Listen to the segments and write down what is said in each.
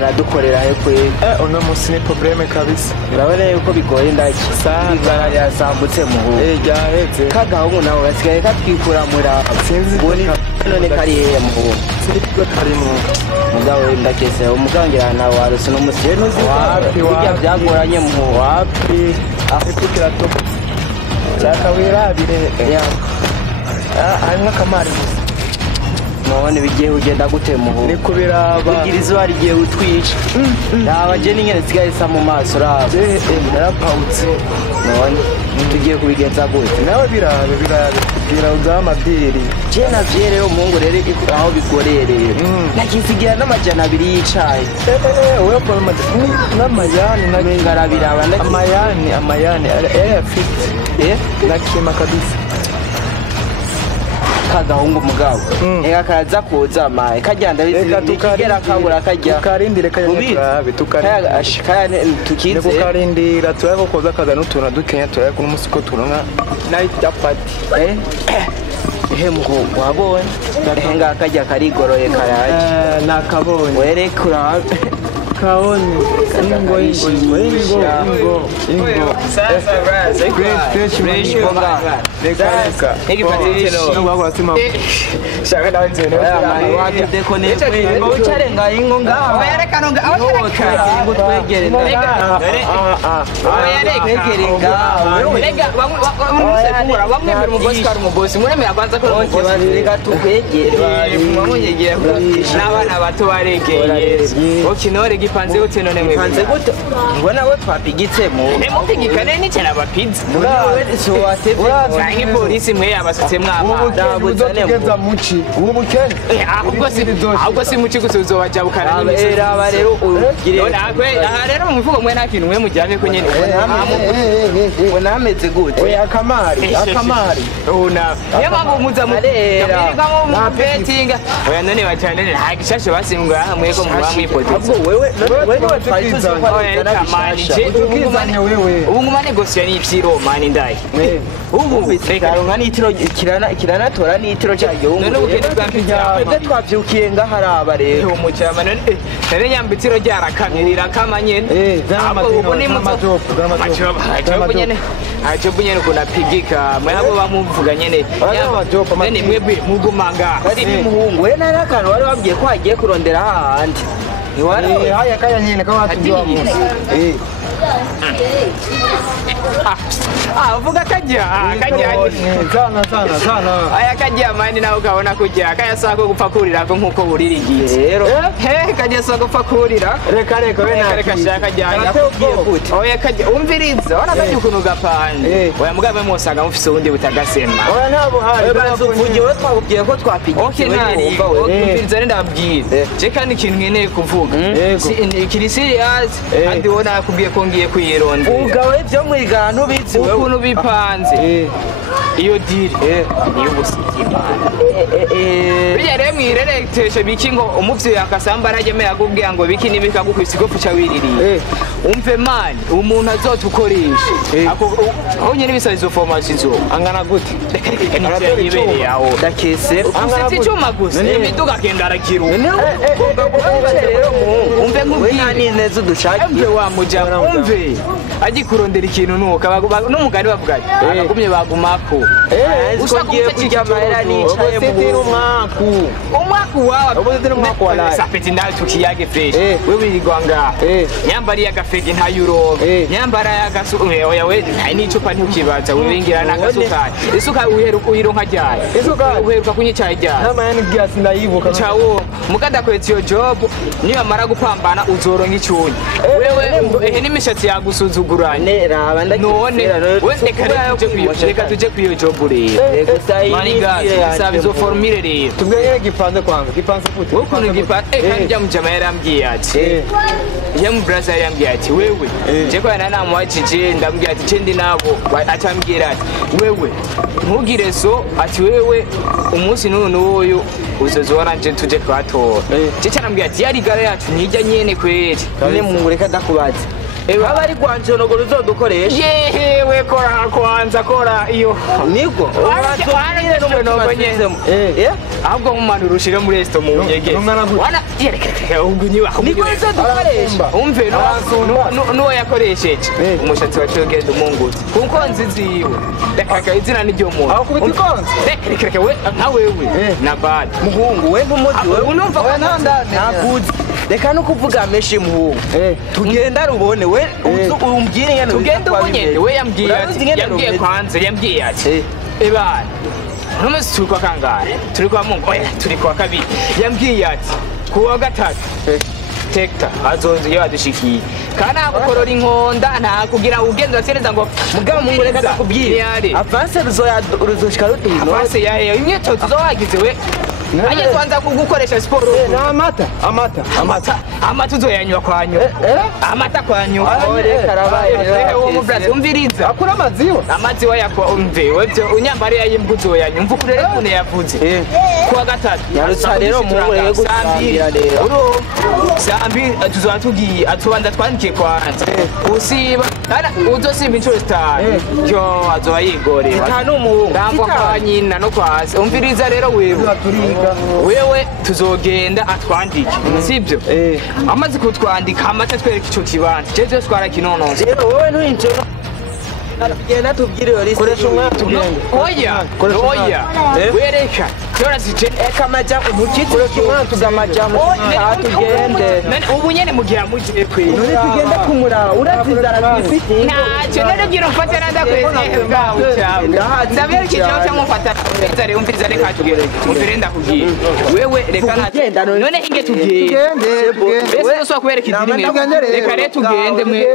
ubona dukorera he kwe uno musi ni probleme kabisa urabona yuko bigoye ndaki sana yasambutse muhu ryaheze kagahungu nawe gasigaye katwikura mura sinzi none kari hehe muhu sinzi karimo mugabo ndakese umugangira nawe waruse no musi wapi burya byagoranye muhu wapi afite top cyaka wirabire harimo akamari gusa none bigiye ugenda gute muhu ni kubiraba ugira izuba rigiye utwica naba je n'ingene sigaye sa mu maso rabo narapawutse none tugiye kubigenza gute nawe birabe kugira uzaha amadiri je navyerero umuhungu rero aho bigorereye nakisigira n'amajana abiri yicaye wewe kwa n'amayani n'abengarabiraba amayani afite nakima kabisa kagahungu mugabo eka kaza kuza amaye kajyanda bizigera kabura kajya tukarindire kajya tukize tukarindira turako koza kaza n'utuntu dukenya turako kuno musiko turonka night party mugo wabonye ndahenga kajya karigoroye karaje nakabonye werekura kaoni ingo sasa braza fresh bonga leka nigipatire no bagwasima shaka dawenze no wati deconnect ngo ucarenga ingo ngaho werekano ngaho ngo twegere werekere ngaho lega bamwe mu boss kari mu boss muremera kwanza ko reka tukwegere mwamunyegera n'abana bato baregeye okinore gipanze gute none mwe gipanze gute ngo nawe twapigitsemo mupigikane ni cyane abapizza murawe so watevye canke polisi mwe yabasutse mwama ndabuzaneza muci ubu bukene ahubwo si muci gusa uzobaja bukana n'imisozi aba rero ugire aha rero mu mivugo mwe nta kintu mwe mujyane ko nyene ngo nameze gute oya akamari una niyo mpamvu muza mu betinga oya none bacane nta gishashe basimwe aha mwe ko muba mwipote ahubwo wewe twari tuzi ko ari kamanje ubu nguma negosiya n'ivyiro mani ndaye ubu karonka n'itiro kiranatora n'itiro cyayo none ubukene bwampinya twavyukiye ngaharaba rero umucyama none nyambitiro ryarakamira kamanye ubu ni majobu nyene ajobu nyene kunapigika mwabo bamuvuga nyene none mwebwe mugumanga ari muhungu we nari akantu wari wabwiye ko hagiye kurondera hahandi haya kaya nyene kwa watu wa munsi vuga kajya sana aya kajya mani nawe ukabona kujya kaya sako gupfa kurira ko nkuko buririgiye rero kajya sako gupfa kurira reka we reka shaka jyanya kubwiye gute oya kajya umviriza wana kajya ukuntu gapanje oya mugabe musanga mufise ubundi butagasema oya nabo hari bazuvugiye we twakubwiye ko twapigiye umviriza ndababwiye je kandi ikintu nkeneye kuvuga kiri serious kandi wona yakubwiye ko ngiye kwironda ugawe byo mwigano bizi ukuntu bipanze iyo diri niyo gusikimana bijya rero mwirereteshe biki ngo umuvyi yakasamba arajeme yakubwiye ngo biki nibika gukwisigo fuca wiririye umve man umuntu azotukoresha aho nyene bisazizo formation zo angana gute arabereye aho dakese ufite icyuma gusa n'imiduga kenda arakiru umve nkubwiye ni neza dushaka umve wa mujana umve agikurondera ikintu nuka n'umugani bavuga agumye bagumako usagiye kurya mahera nicaye mu umwaku wawe sapeti ndaje tukiyage fresh wewe irigwanga nyambari ya gafege nta euro nyambara ya gasu oya we nta nicupa ntukibaza wiringira nagasukari isuka uyironka ryari uheruka kunyicaye ryari n'amayani gas ndayibuka cawo muganda kwetse yo job niyo amara gupambana uzoronka icyunye wewe n'imishatsi yagusuzuguranye raba none reka tuje kwiyo job rero mani gas sabizo formire rero tubwire gipanze kwanga gipanze gute ukuntu gipanze kandi jya mujama yarambwiye ati mu brother yarambwiye ati wewe je ko nama wacije ndambwiye ati cendi nabo atambwira ati wewe ntugire so ati wewe umunsi none uyu uzozora nje tuje kwatora je cyarambwiye ati yari gare yacu nijya nyene kweri none mungureka dakubaza abari kwanje no goruzo dukoresha yewe wewe kora kwanza kora iyo niko waranye n'umunogo nyene ahubwo nk'umuntu urushire muri resto mu nyege wana yerekeka ubwo nyiwa niko se dukoresha umve no yakoresheje umushatsi wa cyogenda umunguzi kuko nziziwe reka izina ni ryo muntu aho kubita ikonze reka we nka wewe na bad muhungu we ntumuzi we unumva ko nakuzi reka no kuvuga meshi muhungu tugenda rubone we umbwire ngene tugenda ubonye we yambwiye kwanze yambwiye ati ebana numuzi turi kwa kangahe turi kwa Mungu oya turi kwa kabiri yambwiye ati kuwa gatatu tekta azonze iyo adushikiye kana gukorora inkonda nta kugira ugenda asereza ngo mugabo Mungu reka nakubwire avance ruzoshika rutuno avance yahe imyitozo zohagize we aje kwanza kugukoresha siporo amata uzoyanywa kwanyu amata kwanyu uwo mubrazi umviriza akura amaziwa yakwa umve webyo unyambare yayimbwa uzoyanywa umva kurere kune yavuze kuwa gatatu yarutsa rero mu yego sambi tuzoba tugiye atubanza twandikiye kwanza usiba kana uzosimba inshuro zitanu yo azoba yigorera zitanu umuhungu ngangwa kwa nyina no kwasi umviriza rero wewe tuzogenda atwandike sibyo amaze kutwandika amata twereka ico kibanza je byose twarakinonoza rero wowe ntuyincona natugenda tubwire yo liste koresha umwaka tugende oya wereka cyora sije eka maja umukiti koresha umwaka tugamaja mu tugende ubu nyene mugiha mugiye kwira none tugenda kumura urazizara twifiti ntacyo none gira mfata nanda kweze bwawe cyangwa ndabera ikicaho cyangwa mfata umvizare umviriza reka tugende umvire ndakubwiye wewe reka nagenda none inge tugende bese so kubereka idini reka rero tugende mwe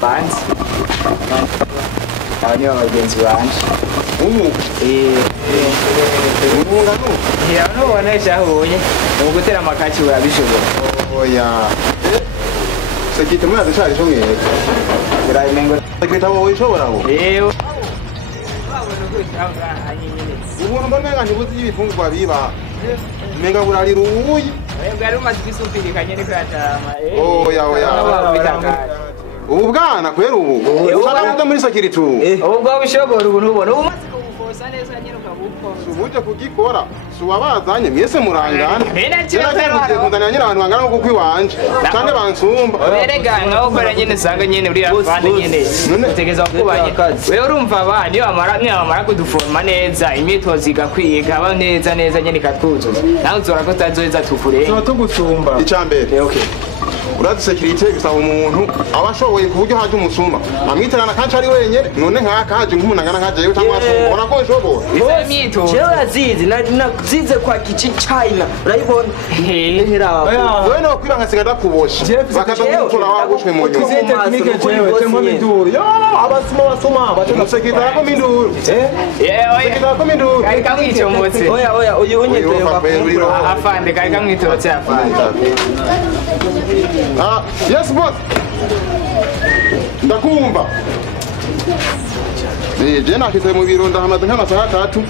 Banzi abanye abagenzi banje nubona cyahubonye mu gutera amakaci urabishobora oya sekite mwaze cyari cyo mwere irayimengo sekite wowe ishobora ho yewe ubuntu mbona ntibuzi y'ibifungwa biba menga burarira ubuyi bwari umaze kwisumvikanye niko yatama oya ubu bwana kwera ubu usanga muri sekiritu ubu bwo bishobora ubu ntubona ubu maze kubufosa neza nyine ukabukora subuje kugikora suwabazanye mwese murangana ngira kundana nyine abantu bangana kuko iwanje cyane bansumba berega ngaho kora nyine sanga nyine uri afande nyine utegeza kubanye wewe urumva abandi bamara kuduforma neza imyitozo igakwiga aba neza nyine katwuzuza nawe uzora ko tazoza tufure tugusumba icambere okay urazi security bisaba umuntu abashoboye kuburyo haje umusuma amwiterana kanca ari wenyene none nkaka haje nk'umunangana nkaje yo cyangwa ubona ko nshobora Iza mito. jewe azizi nazize kwa kici China urayibona hera wewe no kwibanga sigada kubosha bakaza kutora wagushwe mu nyuma Izi technique jewe temwa minduru yo abasuma umusekita ko minduru Oya. ko minduru Kari kamwichomotse. oya uyu unyeteye Afande kari kamwitorotse afande. Yes boss ndakumva je nakise mu biro ndahamaze nk'amasaha 3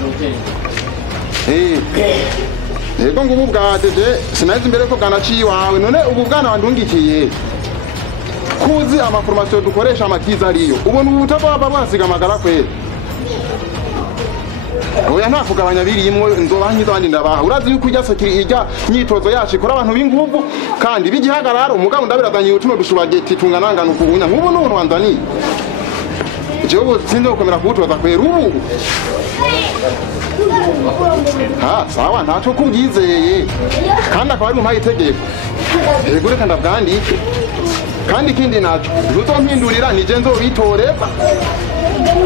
yego ngubu bwadeje sinazi imbere ko bwanaciye wawe none ubu bwana wandungikiye kuzi amaformation dukoresha amakiza ariyo ubona ubu utababa bwasiga amagara kwera oya ntakugabanya birimwo nzobankiza abandi ndabaha urazi yuko ijya sekiri ijya nyitozo yacu ikora abantu b'inguvu kandi bigihagarara umugabo ndabiradanye utuno dushubageti tunganangana ukubunya nk'ubu n'ubu rwandani jewe sinzi gukomera kuwutoza kwera ubu sawa ntaco kubyizeye kandi akaba ari mu itegeko yego reka ndabwandike kandi ikindi naco ntuzompindurira nije nzobitoreba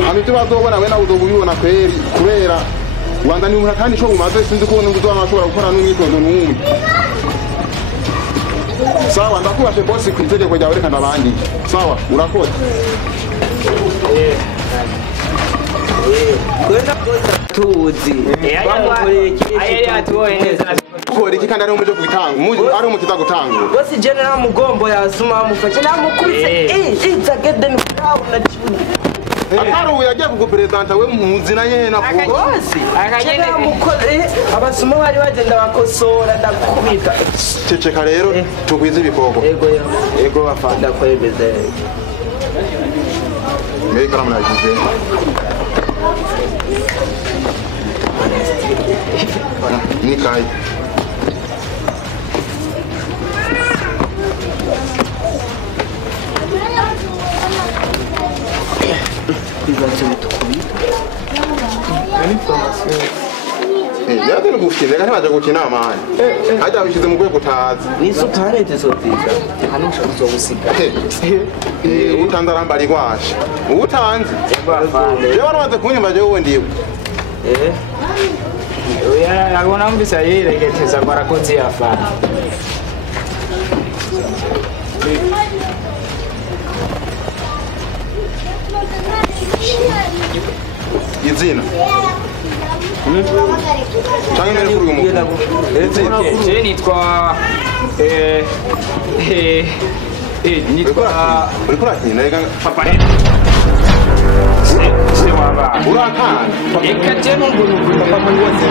hama ibyo bazobona we nawe uzobibona kweri kubera Rwanda ni umuntu kandi cyo bumaze sinzi ko n'ubuzwa amashobora gukora n'umwitozo n'umwe sawa ndakubashe boss ku itegeko ryawe reka ndabandi sawa urakoze kwenda tuzi Ayari atuoye neza. ukora iki kandi ari umuje kwitanga ari umukiza gutanga bosi general mugombo yasuma amufashe namukubise iza gede ni kawo na chini atari ubu yagiye kuguperezanta we muzina nyene na vuba bosi general mukoze abasuma bari bagenda bakosora ndakubita ceceka rero tugwize ibikoko ego bafanda kwemeze mbere karamu nagize ni kai yari gufite reka ntibaje gukina amahane hajya bishyize mu rwego utazi ni suparete sotiza hano ushaka kuzogusiga utanze arambara igwaje utanze rero bamaze kunyumva je wowe ndiwe Oya agona mbisa yireketeza barakoze afana. izina canke mbere kuri uyu mugabo Je nitwa nitwa uri kurakina reka Papa Red. Se waba. urakana Eka je n'umuntu papa muri wese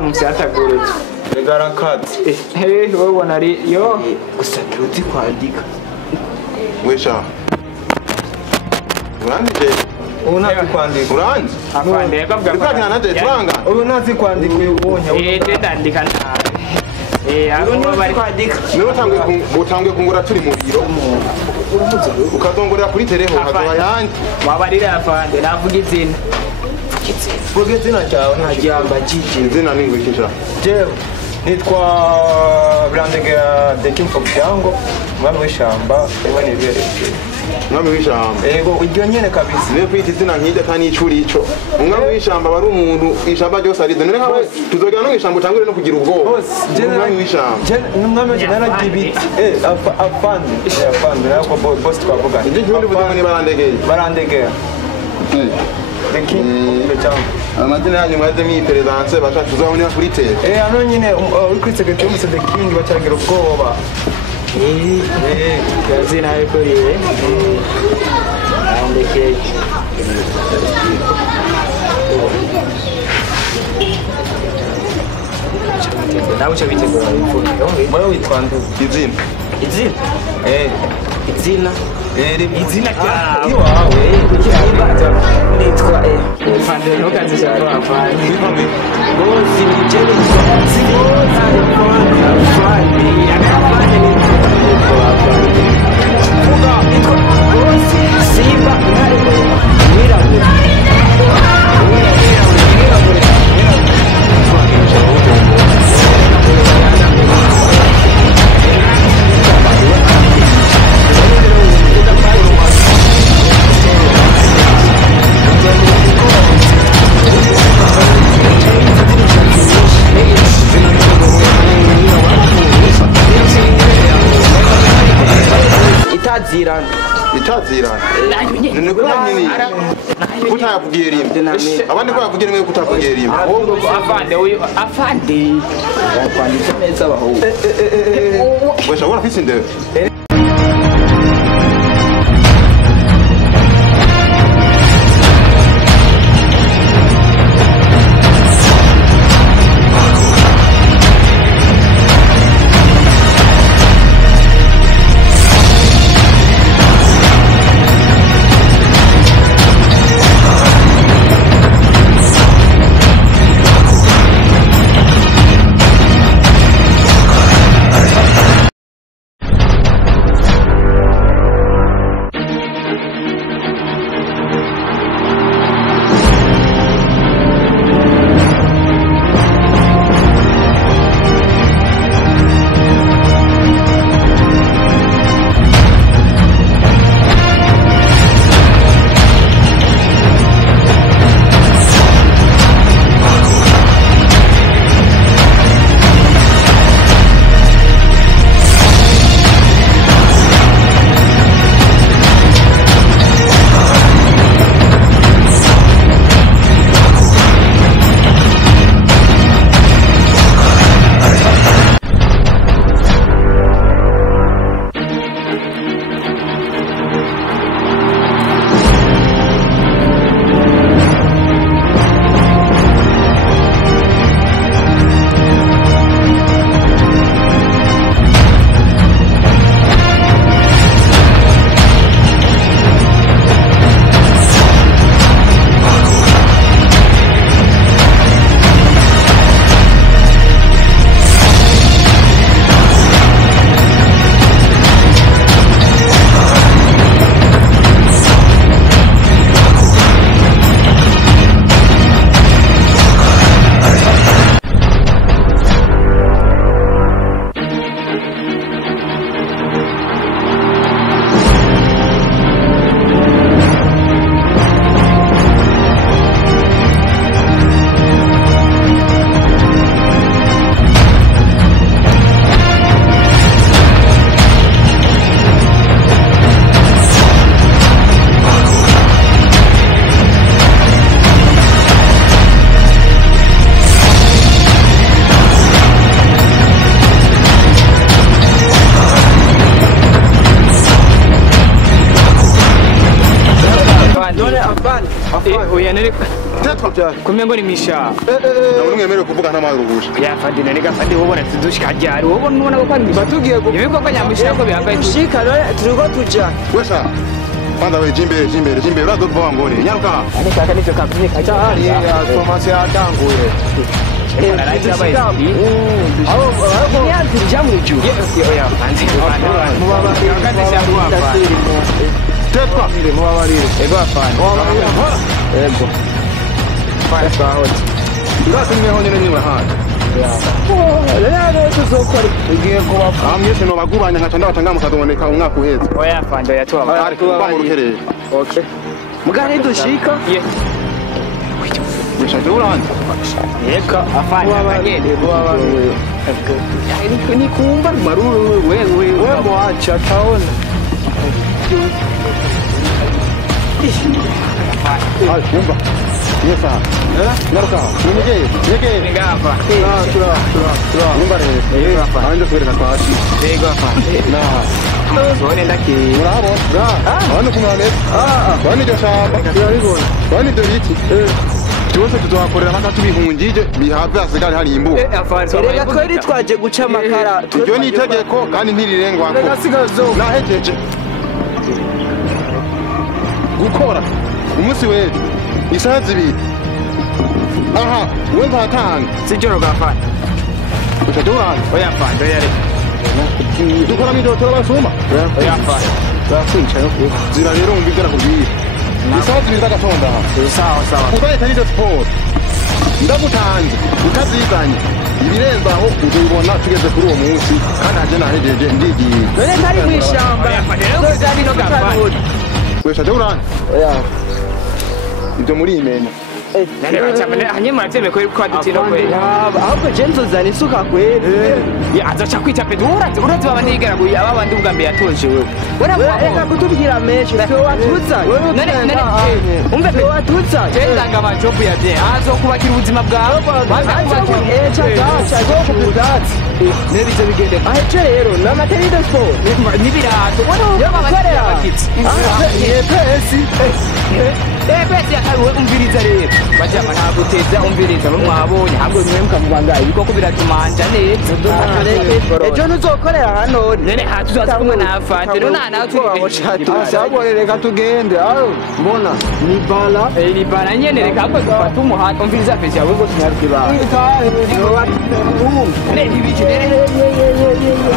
Musatagurutse. Regarakati. Wowe ubona ari yo gusa ntuzi kwandika wesha urangije Ubu nazi kwandika. uranzi afande akavuga uri kurakina nanje turanga Ubu nazi kwandika uyu ubonye. je ndandika nabi abo bari kwandika niwe utanguye kungura turi mu biro ukazongorera kuri tereho ukazoba yandi wabarira afande navuga izina Vuga izina cyawe ntajyamba jiji izina ni ngwikisha jewe nitwa Brandegera the King of Jango umwami w'ishamba ewe nibereye umwami w'ishamba ego iryo nyene kabisa niwe kwita izina nk'iryo atani icuri ico umwami w'ishamba bari umuntu ishamba ryose arize none nkawe tuzogera no mw'ishamba utangure no kugira ubwoba umwami w'ishamba n'umwami w'ishamba naragibiti afande afande nako boss twavugana ivyo kibundi butumwa ni barandegeye Barandegera the King of the Jango amazina yanyu mwaze mwiperezanse basha tuzabonera kuri tere hano nyine uri kuri secretary w'umuse the King bacaragira ubwoba yazina ariko riwe andeke nawe uca bitegura imfundo Wewe witwa nde? izina izina izina izina ryawe iwawe nitwa fande ntukazisha kwa fande bosi nije nitwa bosi afande vuga nitwa bosi simba ntare wirabura itazirana none ko nini kutavugiye rimwe abandi ko bavugiye rimwe kutavugiye rimwe afande uyu afande kwandika neza abahungu wesha wora fisi ndero kumbe ngo ni misha nabone mwemerewe kuvuga n'amaruhusha ya fandi none gafandi wobona tudushika ryari wobona ubona ko ari misha batugiye ibikorwa nyamushira ko bihambaye dushika none turiko tuja wesha panda we jimbere uraduvuga ngore nyaruka ane kaka nico kavuye cyari tomasi yatanguye ntiyanzira mu ijuru tetwa mubabarire ego afande ego uratumyeho nyine niwe handi rero tuzokora tugiye kuba mwese nobagubanya nkaca ndabatanga mukazoboneka umwaka uheze oya afande oya tuba ari kuba mu rukerera okay mugani dushika wishaje uranze yeka afande abanyene ni kumba maruru wewe mwacha taona Al kumba yesa naruka nige ngapa kumba re anje kwereka kwashi ego afande na zone ndaki urabona abandi kumane bani jo shamba bani jo biti byose tuzohakorera mpaka tubihungije bihave hasigare hari imbuga Erega twari twaje guca amakara iryo ni itegeko kandi ntirirengwako nahejeje gukora umunsi w'ejo isaha zibiri aha we ntatanga sijoro gafana uca duhana oya fanda oya reka dukora mw'ijoro turabasuma oya fanda twakwica no kuko zira rero wumva ibyo nakubwiye isaha zibiri z'agatondo aha sawa sawa udahitanyije siporo ndagutanze utazizanye ibirenze aho uzobibona tugeze kuri uwo munsi kandi haje nahejeje ndigiye none ntari mw'ishamba oya fanda rero kuzari no gafana wesha durana oya ibyo muri imenya nareba cyane hanyuma natemeye ko kwadutino kweli ahubwo je nzozana isuka kweli ya azaca kwita pedo urazi baba ndigaraguye aba bandi ubwa mbere yatoje wewe reka kutubwira menshi twe watutsa none umve pe watutsa gendanga amajobu ya bye azokubakira ubuzima bwawe nebize bigende aheje rero n'amateride sport n'ibirato yabakorera pesi yakariwe umviriza rero bajama ntaguteza umviriza n'umwabonye ahubwo mwe mukamubanga ibikoko biratumanja neza ejo ntuzokorera hano none hatuzaza kumwe na fante none nawe turi reka tugende mbona ni bala ni bala nyene reka ahubwo dufate umuhanda umviriza pesi yawe ngo tunyaruke bawe ntibiki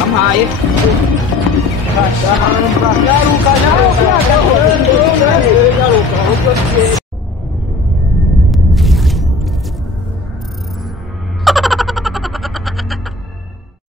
ampaye Yaruka